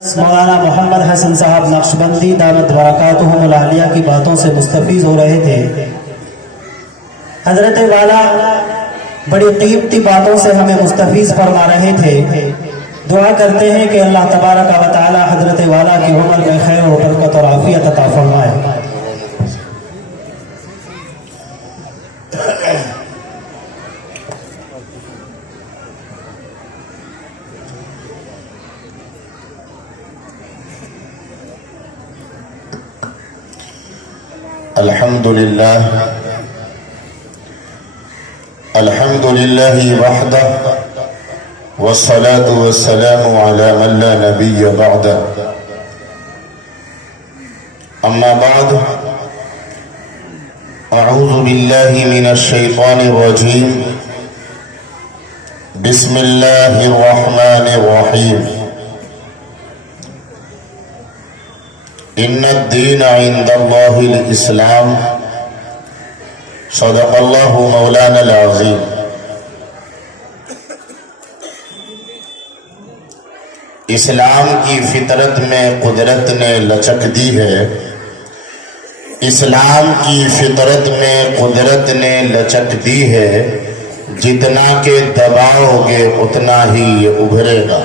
مولانا محمد حسن صاحب نقشبندی دامت برکاتہم العالیہ کی باتوں سے مستفیض ہو رہے تھے۔ حضرت والا بڑی قیمتی باتوں سے ہمیں مستفیض فرما رہے تھے۔ دعا کرتے ہیں کہ اللہ تبارک و تعالی حضرت والا کی عمر میں خیر و برکت اور عافیت عطا فرمائے۔ الحمد لله وحده والصلاة والسلام على من لا نبي بعده أما بعد أعوذ بالله من الشيطان الرجيم بسم الله الرحمن الرحيم ان الدین عند اللہ الاسلام صدق اللہ مولانا العظیم۔ اسلام کی فطرت میں قدرت نے لچک دی ہے، اسلام کی فطرت میں قدرت نے لچک دی ہے، جتنا کہ دباؤ گے اتنا ہی یہ ابھرے گا۔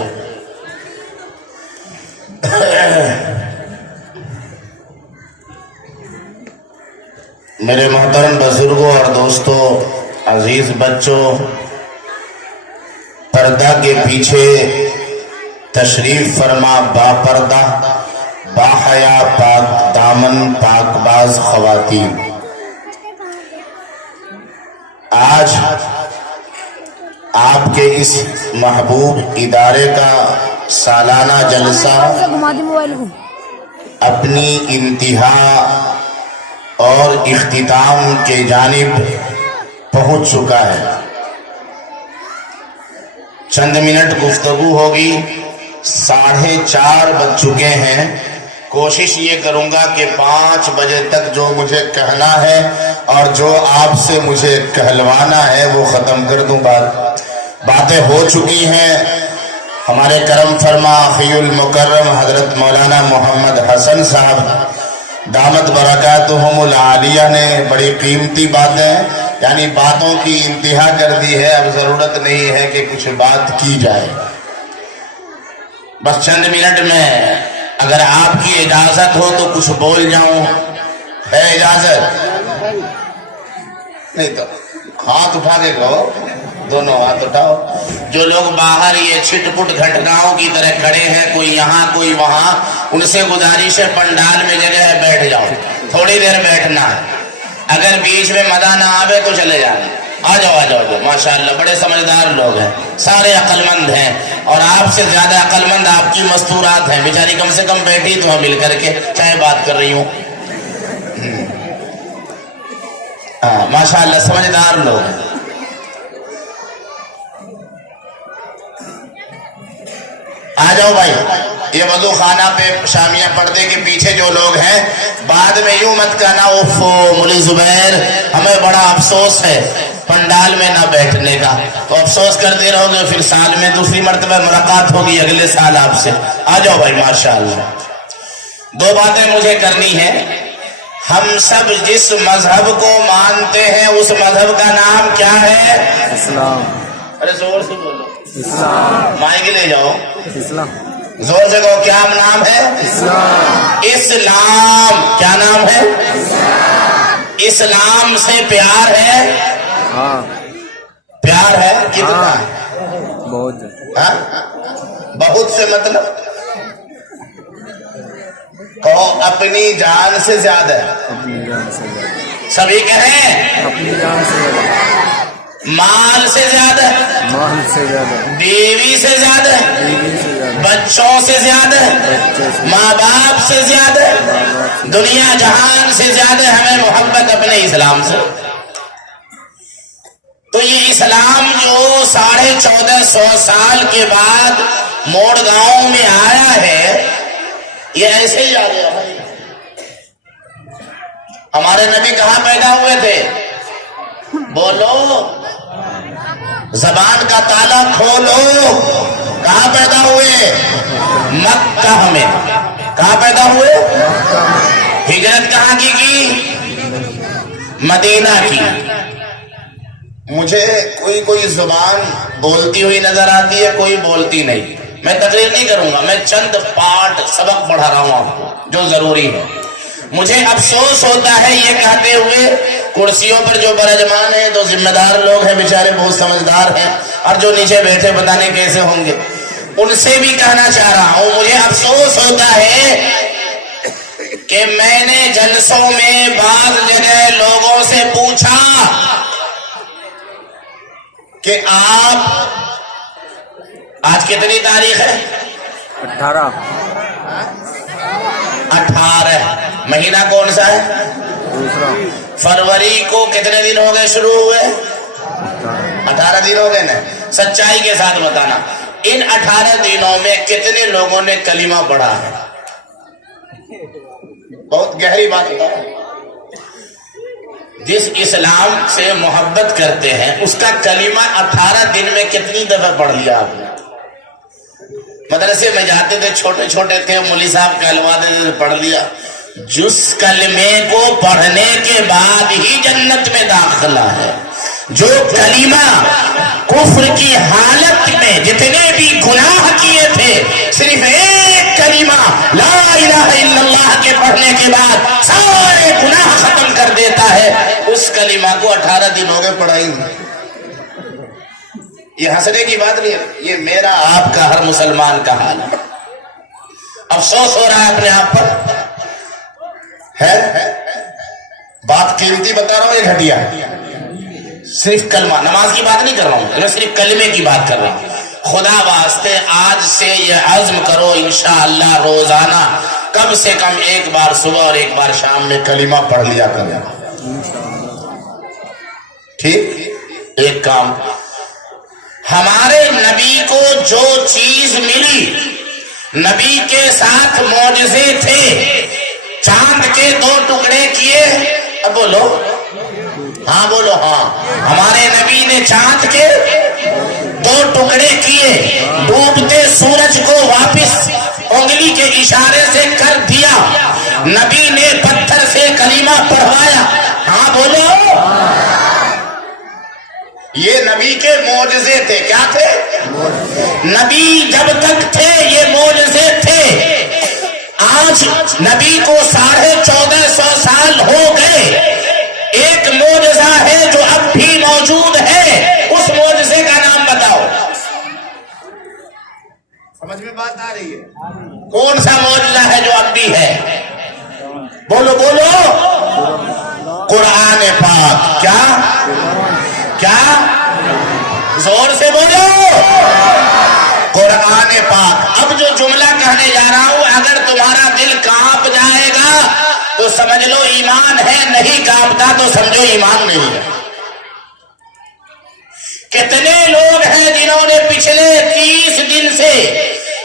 میرے محترم بزرگوں اور دوستوں، عزیز بچوں، پردہ کے پیچھے تشریف فرما با پردہ با حیا پاک دامن پاک باز خواتین، آج آپ کے اس محبوب ادارے کا سالانہ جلسہ اپنی انتہا اور اختتام کے جانب پہنچ چکا ہے۔ چند منٹ گفتگو ہوگی، 4:30 بج چکے ہیں۔ کوشش یہ کروں گا کہ 5 بجے تک جو مجھے کہنا ہے اور جو آپ سے مجھے کہلوانا ہے وہ ختم کر دوں۔ باتیں ہو چکی ہیں۔ ہمارے کرم فرما اخی المکرم حضرت مولانا محمد حسن صاحب دامت برکاتہم العالیہ نے بڑی قیمتی باتیں، یعنی باتوں کی انتہا کر دی ہے۔ اب ضرورت نہیں ہے کہ کچھ بات کی جائے، بس چند منٹ میں اگر آپ کی اجازت ہو تو کچھ بول جاؤں۔ ہے اجازت؟ نہیں تو ہاتھ اٹھا کے کہو، دونوں ہاتھ اٹھاؤ۔ جو لوگ باہر یہ چھٹ پٹ گھٹناؤں کی طرح کھڑے ہیں، کوئی یہاں کوئی وہاں، ان سے گزارش ہے پنڈال میں جگہ ہے بیٹھ جاؤ، تھوڑی دیر بیٹھنا ہے، اگر بیچ میں مزہ نہ آوے تو چلے جانا۔ آ جاؤ ماشاءاللہ، بڑے سمجھدار لوگ ہیں، سارے عقل مند ہیں، اور آپ سے زیادہ عقل مند آپ کی مستورات ہیں۔ بیچاری کم سے کم بیٹھی تو مل کر کے چاہے بات کر رہی ہوں۔ ماشاءاللہ سمجھدار لوگ ہیں۔ آ جاؤ بھائی، یہ وضو خانہ پہ شامیہ پردے کے پیچھے جو لوگ ہیں، بعد میں یوں مت کہنا اوفو مولی زبیر ہمیں بڑا افسوس ہے پنڈال میں نہ بیٹھنے کا، تو افسوس کرتے رہو گے، پھر سال میں دوسری مرتبہ ملاقات ہوگی اگلے سال آپ سے۔ آ جاؤ بھائی ماشاءاللہ۔ 2 باتیں مجھے کرنی ہیں۔ ہم سب جس مذہب کو مانتے ہیں اس مذہب کا نام کیا ہے؟ اسلام۔ ارے زور سے بولو، اسلام۔ مائک لے جاؤ، اسلام۔ زور سے کہو، کیا نام ہے؟ اسلام۔ اسلام کیا نام ہے؟ اسلام۔ اسلام سے پیار ہے؟ ہاں۔ پیار ہے کتنا؟ بہت۔ بہت سے مطلب کہو اپنی جان سے زیادہ۔ اپنی جان سے زیادہ۔ سبھی کہیں اپنی جان سے زیادہ۔ مال سے زیادہ، مال سے زیادہ۔ بیوی سے زیادہ، بیوی سے زیادہ۔ بچوں سے زیادہ، ماں باپ سے زیادہ، دنیا جہان سے زیادہ ہمیں محبت اپنے اسلام سے۔ تو یہ اسلام جو 1450 سال کے بعد موڑ گاؤں میں آیا ہے، یہ ایسے ہی آ گیا۔ ہمارے نبی کہاں پیدا ہوئے تھے؟ بولو، زبان کا تالا کھولو۔ कहाँ पैदा हुए? मक्का में। कहाँ पैदा हुए? हिजरत कहाँ की? मदीना की। मुझे कोई जुबान बोलती हुई नजर आती है, कोई बोलती नहीं। मैं तकरीर नहीं करूंगा, मैं चंद पाठ सबक पढ़ा रहा हूं आपको जो जरूरी है। मुझे अफसोस होता है ये कहते हुए, कुर्सियों पर जो बरजमान है तो जिम्मेदार लोग हैं, बेचारे बहुत समझदार हैं, और जो नीचे बैठे पता नहीं कैसे होंगे, उनसे भी कहना चाह रहा हूं, मुझे अफसोस होता है कि मैंने जलसों में बाद जगह लोगों से पूछा कि आप, आज कितनी तारीख है? 18। महीना कौन सा है? फरवरी को कितने दिन हो गए शुरू हुए? 18 दिन हो गए ना। सच्चाई के साथ बताना, इन 18 दिनों में कितने लोगों ने कलीमा पढ़ा है? बहुत गहरी बात है। जिस इस्लाम से मोहब्बत करते हैं उसका कलीमा 18 दिन में कितनी दफा पढ़ लिया आपने? मदरसे में जाते थे, छोटे छोटे थे, मौलवी साहब कहलवा देते थे, पढ़ लिया। जिस कलमे को पढ़ने के बाद ही जन्नत में दाखिला है, जो कलीमा कुफ्र की हालत में जितने भी गुनाह किए थे, सिर्फ एक कलीमा ला इलाहा इल्लल्लाह के पढ़ने के बाद सारे गुनाह खत्म कर देता है। उस कलीमा को 18 दिन हो गए पढ़ाई हुई। ये हंसने की बात नहीं है, ये मेरा आपका हर मुसलमान का हाल है। अफसोस हो रहा है अपने आप पर है। बात कीमती बता रहा हूं, ये घटिया। सिर्फ कलमा, नमाज की बात नहीं कर रहा हूं, मैं सिर्फ कलमे की बात कर रहा हूं। खुदा वास्ते आज से ये अज़्म करो, इंशाअल्लाह रोजाना कम से कम एक बार सुबह और एक बार शाम में कलीमा पढ़ लिया कर। ठीक। एक काम, हमारे नबी को जो चीज मिली, नबी के साथ मौजज़े थे, चांद के 2 टुकड़े किए। अब बोलो हाँ, बोलो हाँ। हमारे नबी ने चांद के 2 टुकड़े किए, डूबते सूरज को वापस उंगली के इशारे से कर दिया, नबी ने पत्थर से कलीमा पढ़वाया। हाँ बोलो। ये नबी के मौजज़े थे। क्या थे? नबी जब तक थे ये मौजज़े थे। आज नबी को 1450 साल हो गए, एक मौजज़ा है जो अब भी मौजूद है। उस मौजज़े का नाम बताओ। समझ में बात आ रही है? कौन सा मौजज़ा है जो अब भी है? बोलो बोलो। कुरान पाक। क्या क्या? जोर से बोलो। कुरान पाक। अब जो जुमला कहने जा रहा हूं, अगर तुम्हारा दिल कांप जाएगा तो समझ लो ईमान है, नहीं कांपता तो समझो ईमान नहीं है। कितने लोग हैं जिन्होंने पिछले 30 दिन से,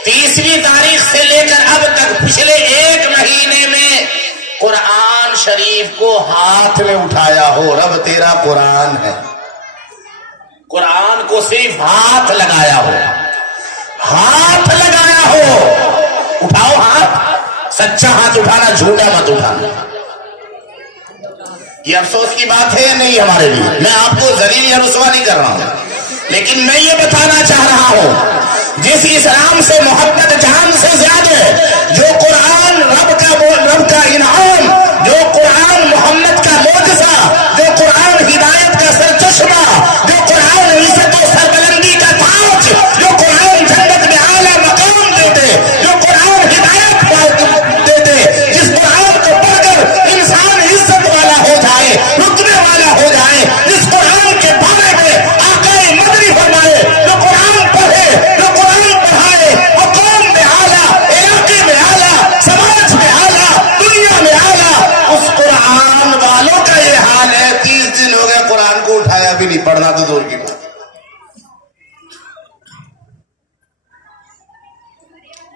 30वीं तारीख से लेकर अब तक पिछले 1 महीने में कुरान शरीफ को हाथ में उठाया हो? रब तेरा कुरान है। कुरान को सिर्फ हाथ लगाया हो, हाथ लगाया हो। उठाओ हाथ, सच्चा हाथ उठाना, झूठा मत उठाना। ये अफसोस की बात है या नहीं हमारे लिए? मैं आपको जलील या रुसवा नहीं कर रहा हूं, लेकिन मैं ये बताना चाह रहा हूं, जिस इस्लाम से मोहब्बत जान से ज्यादा, जो कुरान रब का इनाम, जो कुरान मोहम्मद का मौजज़ा, जो कुरान हिदायत का सरचश्मा, जो कुरान इज्जत और सरबुलंदी का ताज, जो कुरान जन्नत में आला मकाम देते, जो कुरान हिदायत देते, जिस कुरान को पढ़कर इंसान इज्जत वाला हो जाए, रुतबे वाला हो जाए, जिस कुरान के बारे में आकाए मदनी फरमाए, जो कुरान पढ़े, जो कुरान पढ़ाए, वो कौम में आला, इलाके में आला, समाज में आला, दुनिया में आला, उस कुरान वालों का ये हाल है। 30 दिन हो गए कुरान को उठाया भी नहीं, पढ़ना तो दूर की बात।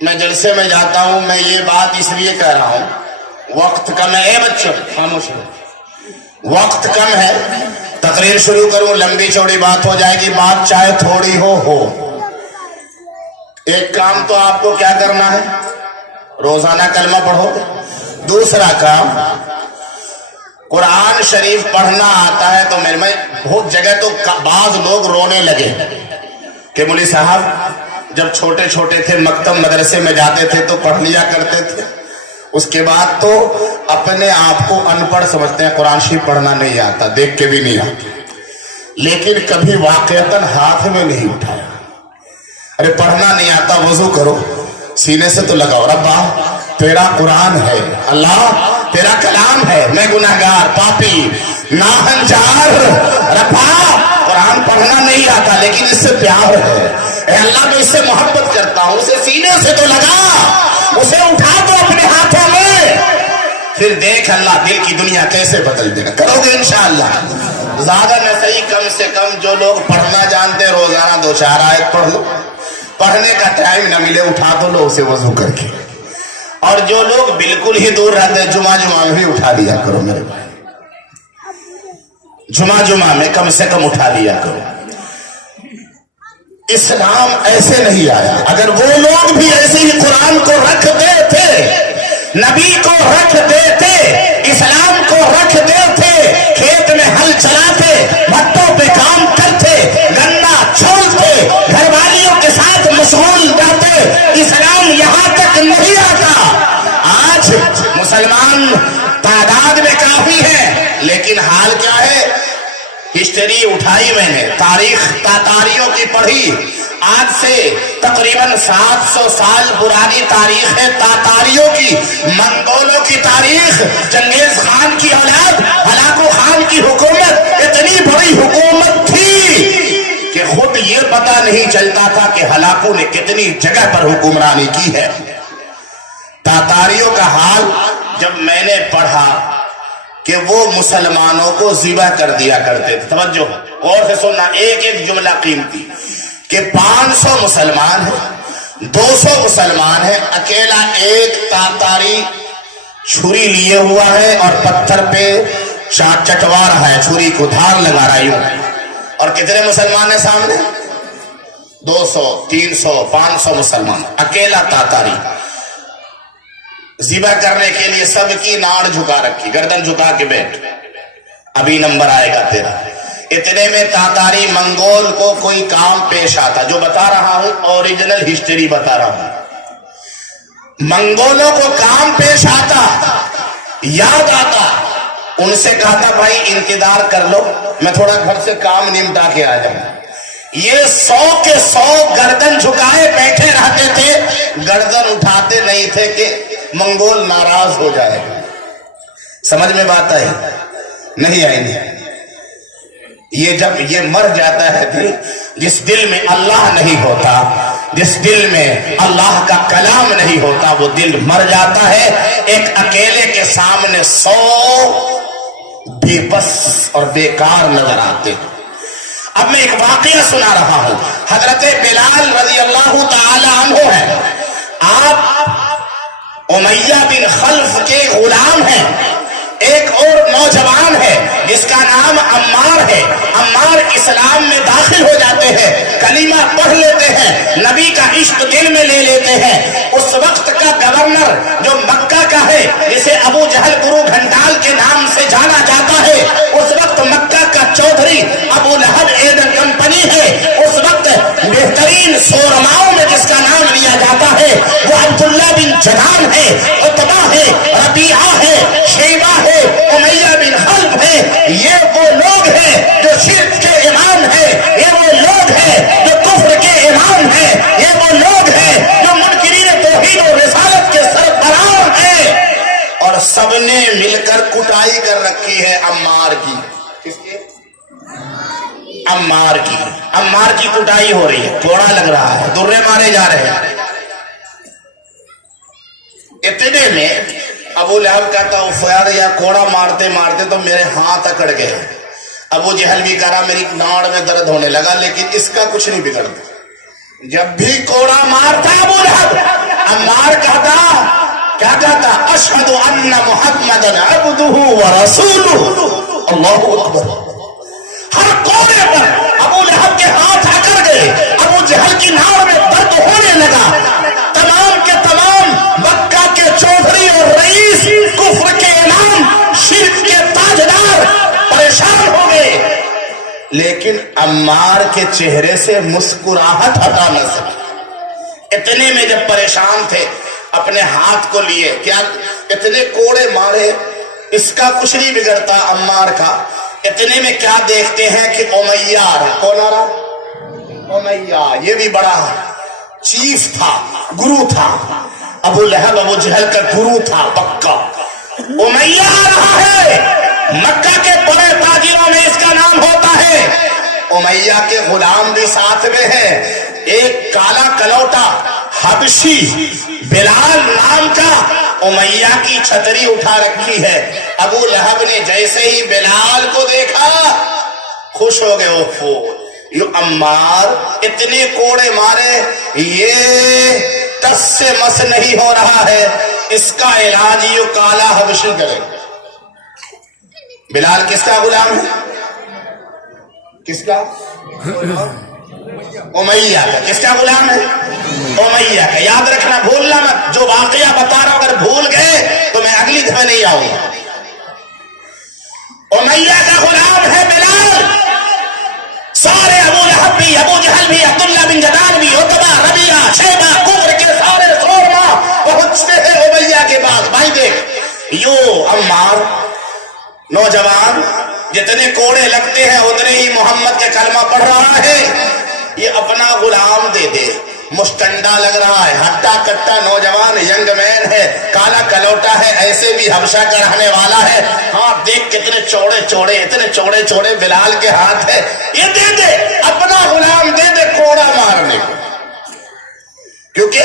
मैं जलसे में जाता हूं, मैं ये बात इसलिए कह रहा हूं, वक्त कम है बच्चों, खामोश रहो, वक्त कम है। तकरीर शुरू करूं, लंबी चौड़ी बात हो जाएगी, बात चाहे थोड़ी हो। एक काम तो आपको क्या करना है, रोजाना कलमा पढ़ोगे। दूसरा काम, कुरान शरीफ पढ़ना आता है तो मेरे में बहुत जगह तो बाज लोग रोने लगे कि मौलवी साहब जब छोटे छोटे थे मकतब मदरसे में जाते थे तो पढ़ लिया करते थे, उसके बाद तो अपने आप को अनपढ़ समझते हैं, कुरान शरीफ पढ़ना नहीं आता, देख के भी नहीं आता, लेकिन कभी वाकईतन हाथ में नहीं उठाया। अरे पढ़ना नहीं आता, वजू करो, सीने से तो लगाओ, रब्बा तेरा कुरान है, अल्लाह तेरा कलाम है, मैं गुनाहगार पापी नाहंजार, रब्बा कुरान पढ़ना नहीं आता लेकिन इससे प्यार है, ए अल्लाह मैं इससे मोहब्बत करता हूं, उसे सीने से तो लगा, उसे उठा दो अपने हाथों में, फिर देख अल्लाह दिल की दुनिया कैसे बदल देगा। करोगे इंशाअल्लाह। ज्यादा न सही कम से कम जो लोग पढ़ना जानते रोजाना 2-4 आयत पढ़ लो, पढ़ने का टाइम न मिले उठा दो लो उसे वजू करके, और जो लोग बिल्कुल ही दूर रहते जुमा में भी उठा लिया करो मेरे भाई, जुमा में कम से कम उठा लिया करो। इस्लाम ऐसे नहीं आया, अगर वो लोग भी ऐसे ही कुरान को रख देते, नबी को रख देते, इस्लाम को रख देते, खेत में हल चलाते, भट्टों पे काम करते, गन्ना छोलते, घरवालियों के साथ मशगूल रहते, इस्लाम यहां तक नहीं आता। आज मुसलमान तादाद में काफी है, लेकिन हाल क्या है, हिस्ट्री उठाई मैंने, तारीख तातारियों की पढ़ी, आज से तकरीबन 700 साल पुरानी तारीख है तातारियों की, मंगोलों की तारीख, चंगेज खान की औलाद हलाकू खान की हुकूमत इतनी बड़ी हुकूमत थी कि खुद ये पता नहीं चलता था कि हलाकू ने कितनी जगह पर हुक्मरानी की है। तातारियों का हाल जब मैंने पढ़ा कि वो मुसलमानों को ज़िबा कर दिया करते थे, तवज्जो गौर से सुनना, एक एक जुमला कीमती, कि 500 मुसलमान है, 200 मुसलमान है, अकेला एक तातारी छुरी लिए हुआ है और पत्थर पे चटवा रहा है, छुरी को धार लगा रहा है, और कितने मुसलमान है सामने, 200, 300, 500 मुसलमान, अकेला तातारी ज़िबा करने के लिए सबकी नाड़ झुका रखी, गर्दन झुका के बैठ, अभी नंबर आएगा तेरा। इतने में तातारी मंगोल को कोई काम पेश आता, जो बता रहा हूं ओरिजिनल हिस्ट्री बता रहा हूं, मंगोलों को काम पेश आता, याद आता, उनसे कहा था भाई इंतजार कर लो, मैं थोड़ा घर से काम निपटा के आ जाऊं। ये 100 के 100 गर्दन झुकाए बैठे रहते थे, गर्दन उठाते नहीं थे कि मंगोल नाराज हो जाए। समझ में बात आई नहीं आई नहीं? ये जब ये मर जाता है दिल, जिस दिल में अल्लाह नहीं होता, जिस दिल में अल्लाह का कलाम नहीं होता, वो दिल मर जाता है। एक अकेले के सामने 100 बेबस और बेकार नजर आते। अब मैं एक वाकया सुना रहा हूं, हजरत बिलाल रजी अल्लाह ताला अन्हु है, आप उमैया बिन खल्फ के गुलाम हैं। एक और नौजवान है जिसका नाम अम्मार है, अम्मार इस्लाम में दाखिल हो जाते हैं, कलीमा पढ़ लेते हैं, नबी का इश्क दिल में ले लेते हैं। उस वक्त का गवर्नर जो मक्का का है, जिसे अबू जहल गुरु घंटाल के नाम से जाना जाता है, उस वक्त मक्का का चौधरी अबू लहब एडन कंपनी है। उस वक्त बेहतरीन सोरमाओं में जिसका नाम लिया जाता है वो अब्दुल्ला बिन जनान है, उतबा है, रबीआ है, शेबा है, उमैया बिन खल्फ है। ये वो लोग हैं जो शिर्क के इमाम है, ये वो लोग हैं जो कुफ्र के इमाम है, ये वो लोग हैं जो मुनकिरीन तौहीद और रिसालत के सरबराह हैं। और सबने मिलकर कुटाई कर रखी है अम्मार की। किसकी? अम्मार की। अम्मार की कुटाई हो रही है, कोड़ा लग रहा है, दुर्रे मारे जा रहे हैं। इतने में अबू लहब कहता उफयार या कोड़ा मारते मारते तो मेरे हाथ अकड़ गए। अबू जहल भी कहा मेरी नाड़ में दर्द होने लगा, लेकिन इसका कुछ नहीं बिगड़ता। जब भी कोड़ा मारता अबू लहब, अम्मार कहता, क्या कहता, अशहदु अन्ना मुहम्मदन अब्दुहु व रसूलुहु। अल्लाहु अकबर। हर कोने पर अबू लहब के हाथ आकर गए, अबू जहल की नाड़ में दर्द होने लगा। लेकिन अम्मार के चेहरे से मुस्कुराहट हटा न सके। इतने में जब परेशान थे अपने हाथ को लिए, क्या इतने कोड़े मारे, इसका कुछ नहीं बिगड़ता अम्मार का। इतने में क्या देखते हैं कि उमैया आ रहा। कौन आ रहा? उमैया। ये भी बड़ा चीफ था, गुरु था, अबू लहब अबू जहल का गुरु था पक्का। उमैया आ रहा है, मक्का के बड़े ताजिरों में इसका नाम होता है। उमैया के गुलाम भी साथ में है। एक काला कलौटा हबशी बिलाल नाम का उमैया की छतरी उठा रखी है। अबू लहब ने जैसे ही बिलाल को देखा खुश हो गए। ओफो, ये अम्मार इतने कोड़े मारे, ये टस से मस नहीं हो रहा है, इसका इलाज ये काला हबशी करे। बिलाल किसका गुलाम है? किसका? उमैया का। किसका गुलाम है? उमैया का। याद रखना, भूलना मत। जो वाकया बता रहा हूं अगर भूल गए तो मैं अगली दफा नहीं आऊंगा। उमैया का गुलाम है बिलाल। सारे अबू लहब भी, अबू जहल भी, अब्दुल्ला बिन जदान भी, उतबा, रबिया, शैबा, कुफर के सारे शोरमा पहुंचते हैं उमैया के पास। भाई देख, यो अम्मार नौजवान जितने कोड़े लगते हैं उतने ही मोहम्मद के कलमा पढ़ रहा है। ये अपना गुलाम दे दे, मुस्टंडा लग रहा है, हट्टा कट्टा नौजवान यंग मैन है, काला कलौटा है, ऐसे भी हबशा का रहने वाला है। हाँ देख कितने चौड़े चौड़े, इतने चौड़े चौड़े बिलाल के हाथ है। ये दे दे, अपना गुलाम दे दे कोड़ा मारने को। क्योंकि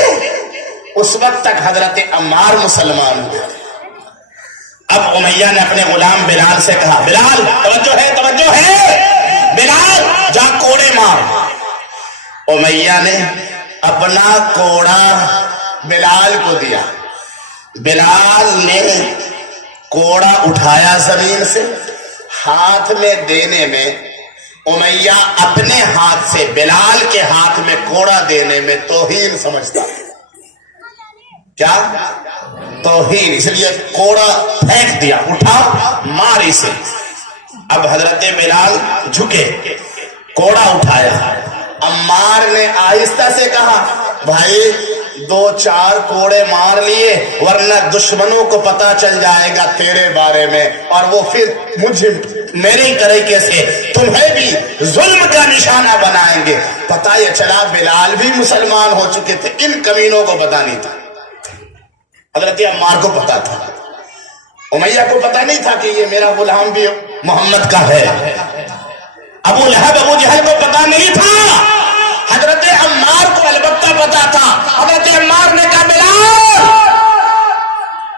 उस वक्त तक हजरत अम्मार मुसलमान हुए। अब उमैया ने अपने गुलाम बिलाल से कहा, बिलाल तवज्जो है, तवज्जो है, बिलाल जा कोड़े मार। उमैया ने अपना कोड़ा बिलाल को दिया। बिलाल ने कोड़ा उठाया जमीन से, हाथ में देने में उमैया अपने हाथ से बिलाल के हाथ में कोड़ा देने में तौहीन समझता है। क्या तौहीन? इसलिए कोड़ा फेंक दिया, उठा मार इसे। अब हजरत बिलाल झुके, कोड़ा उठाया। अम्मार ने आहिस्ता से कहा, भाई 2-4 कोड़े मार लिए वरना दुश्मनों को पता चल जाएगा तेरे बारे में, और वो फिर मुझे मेरे तरीके से तुम्हें भी जुल्म का निशाना बनाएंगे। पता ये चला बिलाल भी मुसलमान हो चुके थे, इन कमीनों को पता नहीं था। हजरत अम्मार को पता था, उमैया को पता नहीं था कि ये मेरा गुलाम भी मोहम्मद का है। अबू लहब अबू जहल को पता नहीं था, हजरत अम्मार को अलबत्ता पता था। हजरत अम्मार ने कहा, बिलाल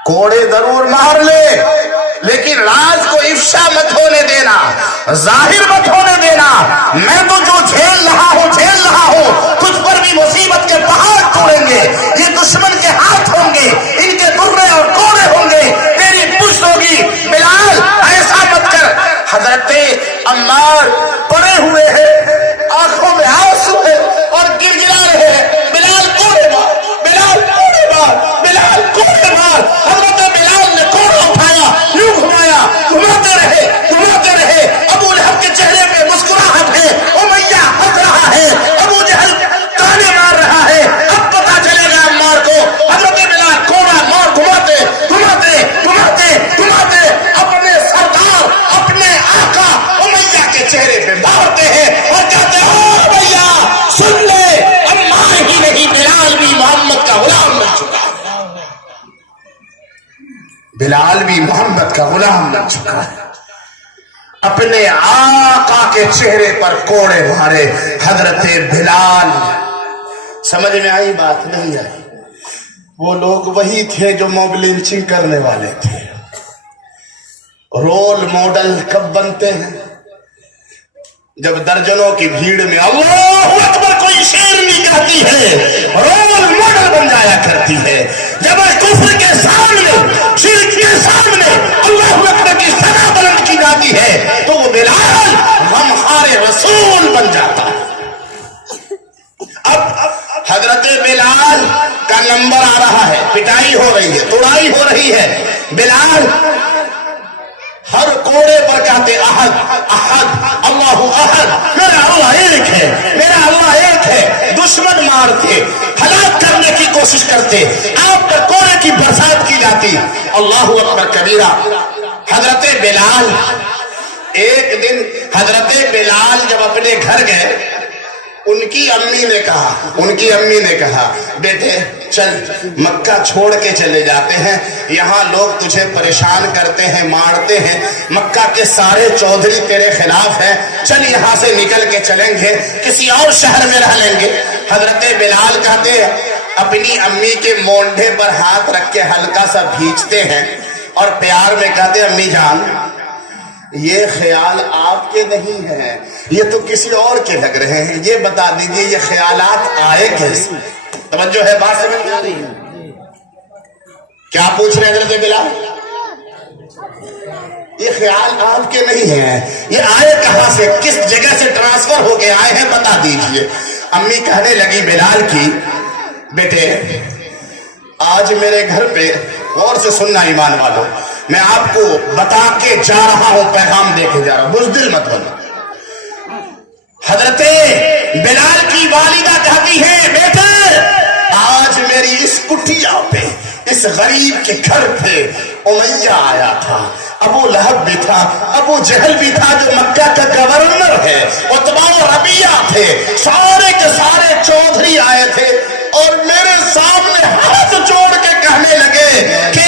कोड़े जरूर मार ले, लेकिन राज को इफ्शा मत होने देना, जाहिर मत होने देना। मैं तो जो झेल रहा हूं, तुझ पर भी मुसीबत के पहाड़ तोड़ेंगे। ये दुश्मन के हाथ होंगे, इनके दुर्रे और कोड़े होंगे, तेरी पुष्ट होगी। बिलाल ऐसा मत कर। हजरत अम्मार पड़े हुए हैं, आंखों में आंसू है और गिड़गिड़ा रहे हैं, बिलाल कोड़े मार, बिलाल कोड़े मार, बिलाल कोड़े मार। हजरत बिलाल ने कोड़ा उठाया, यूं घुमाया, घुमाते रहे। अबू लहब के चेहरे पे मुस्कुराहट है, उमैया हंस रहा है, अबू जहल ताने मार रहा है। अब पता चलेगा अम्मार को। हजरत बिलाल कोड़ा मार, घुमाते अपने सरदार, अपने आका उमैया के चेहरे पे मारते हैं और कहते हैं, ओ भैया सुन ले, अम्मार ही नहीं बिलाल भी मोहम्मद का गुलाम बन चुका है। बिलाल भी मोहम्मद का गुलाम बन चुका है। अपने आका के चेहरे पर कोड़े मारे हजरत बिलाल। समझ में आई बात? नहीं आई। वो लोग वही थे जो मॉब लिंचिंग करने वाले थे। रोल मॉडल कब बनते हैं? जब दर्जनों की भीड़ में अल्लाहू अकबर कोई शेरनी कहती है, रोल मॉडल बन जाया करती है। जब कुफ्र के सामने, शिर्क के सामने अल्लाहू अकबर की सदा बुलंद की जाती है तो वो बिलाल गमखारे रसूल बन जाता है। अब हजरत बिलाल का नंबर आ रहा है, पिटाई हो रही है, तुड़ाई हो रही है। बिलाल ہر کوڑے پر کہتے احد احد اللہ احد، میرا اللہ ایک ہے، میرا اللہ ایک ہے۔ دشمن مارتے، ہلاک کرنے کی کوشش کرتے، آپ پر کوڑے کی برسات کی جاتی۔ اللہ اکبر کبیرہ۔ حضرت بلال، ایک دن حضرت بلال جب اپنے گھر گئے، ان کی امی نے کہا بیٹے چل مکہ چھوڑ کے چلے جاتے ہیں، یہاں لوگ تجھے پریشان کرتے ہیں، مارتے ہیں، مکہ کے سارے چودھری تیرے خلاف ہیں، چل یہاں سے نکل کے چلیں گے، کسی اور شہر میں رہ لیں گے۔ حضرت بلال کہتے ہیں اپنی امی کے مونڈھے پر ہاتھ رکھ کے ہلکا سا بھیجتے ہیں اور پیار میں کہتے ہیں امی جان یہ خیال آپ کے نہیں ہیں، یہ تو کسی اور کے لگ رہے ہیں، یہ بتا دیجئے یہ خیالات آئے کیسے؟ توجہ ہے، بات سمجھ میں آ رہی ہے؟ کیا پوچھ رہے ہیں حضرت بلال؟ یہ خیال آپ کے نہیں ہیں، یہ آئے کہاں سے، کس جگہ سے ٹرانسفر ہو کے آئے ہیں بتا دیجئے۔ امی کہنے لگی بلال کی بیٹے آج میرے گھر پہ، غور سے سننا ایمان والو، میں آپ کو بتا کے جا رہا ہوں، پیغام دے کے جا رہا ہوں، بزدل مت بنو۔ حضرت بلال کی والدہ کہتی ہے بیٹے آج میری اس کٹیا پہ، اس غریب کے گھر پہ امیہ آیا تھا، ابو لہب بھی تھا، ابو جہل بھی تھا جو مکہ کا گورنر ہے، عتبہ و ربیعہ تھے، سارے کے سارے چودھری آئے تھے اور میرے سامنے ہاتھ جوڑ کے کہنے لگے کہ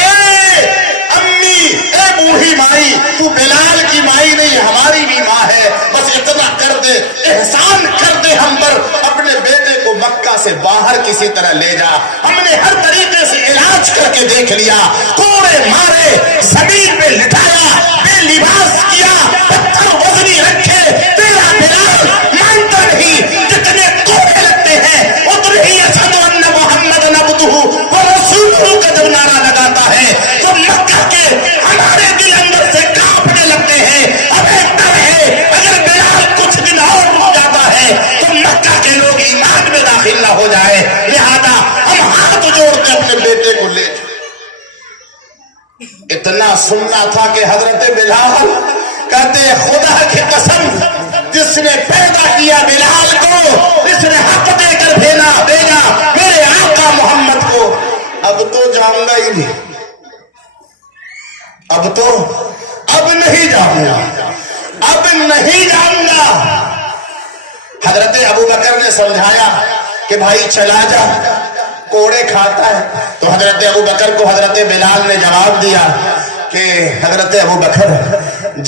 اے بوڑھی مائی، تو بلال کی مائی نہیں ہماری بھی ماں ہے، بس اتنا کر دے، احسان کر دے ہم پر، اپنے بیٹے کو مکہ سے باہر کسی طرح لے جا۔ ہم نے ہر طریقے سے علاج کر کے دیکھ لیا، کوڑے مارے، زمین پہ لٹایا، بے لباس کیا، پتھر وزنی رکھے، تیرا بلال مانتا نہیں، جتنے کوڑے لگتے ہیں اتنے ہی اشہد ان محمد عبدہ ورسولہ کا جب نعرہ لگاتا ہے تو مکہ کے ہمارے دل اندر سے کانپنے لگتے ہیں۔ ہمیں ڈر ہے اگر بلال کچھ دن اور رک جاتا ہے تو مکہ کے لوگ ایمان میں داخل نہ ہو جائے، لہذا ہم ہاتھ جوڑتے اپنے بیٹے کو لے۔ اتنا سننا تھا کہ حضرت بلال کہتے خدا کی قسم جس نے پیدا کیا بلال کو، اس نے حق دے کر بھیجا میرے آقا محمد کو، اب تو جاننا ہی نہیں، اب نہیں جاننا، اب نہیں جاننا۔ حضرت ابو بکر نے سمجھایا کہ بھائی چلا جا، کوڑے کھاتا ہے، تو حضرت ابو بکر کو حضرت بلال نے جواب دیا کہ حضرت ابو بکر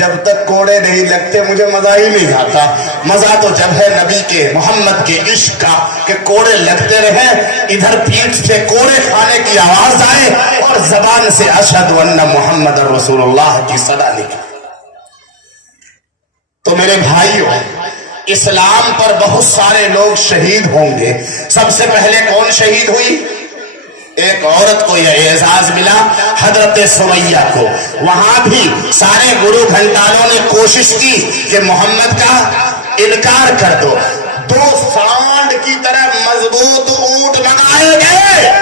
جب تک کوڑے نہیں لگتے مجھے مزہ ہی نہیں آتا، مزہ تو جب ہے نبی کے محمد کے عشق کا کہ کوڑے لگتے رہیں، ادھر پیٹھ سے کوڑے کھانے کی آواز آئے اور زبان سے اشہد ان محمد رسول اللہ کی صدا نکلے۔ تو میرے بھائیوں اسلام پر بہت سارے لوگ شہید ہوں گے، سب سے پہلے کون شہید ہوئی؟ ایک عورت کو یہ اعزاز ملا، حضرت سمیہ کو۔ وہاں بھی سارے گرو گھنٹالوں نے کوشش کی کہ محمد کا انکار کر دو، 2 سانڈ کی طرح مضبوط اونٹ منگائے گئے،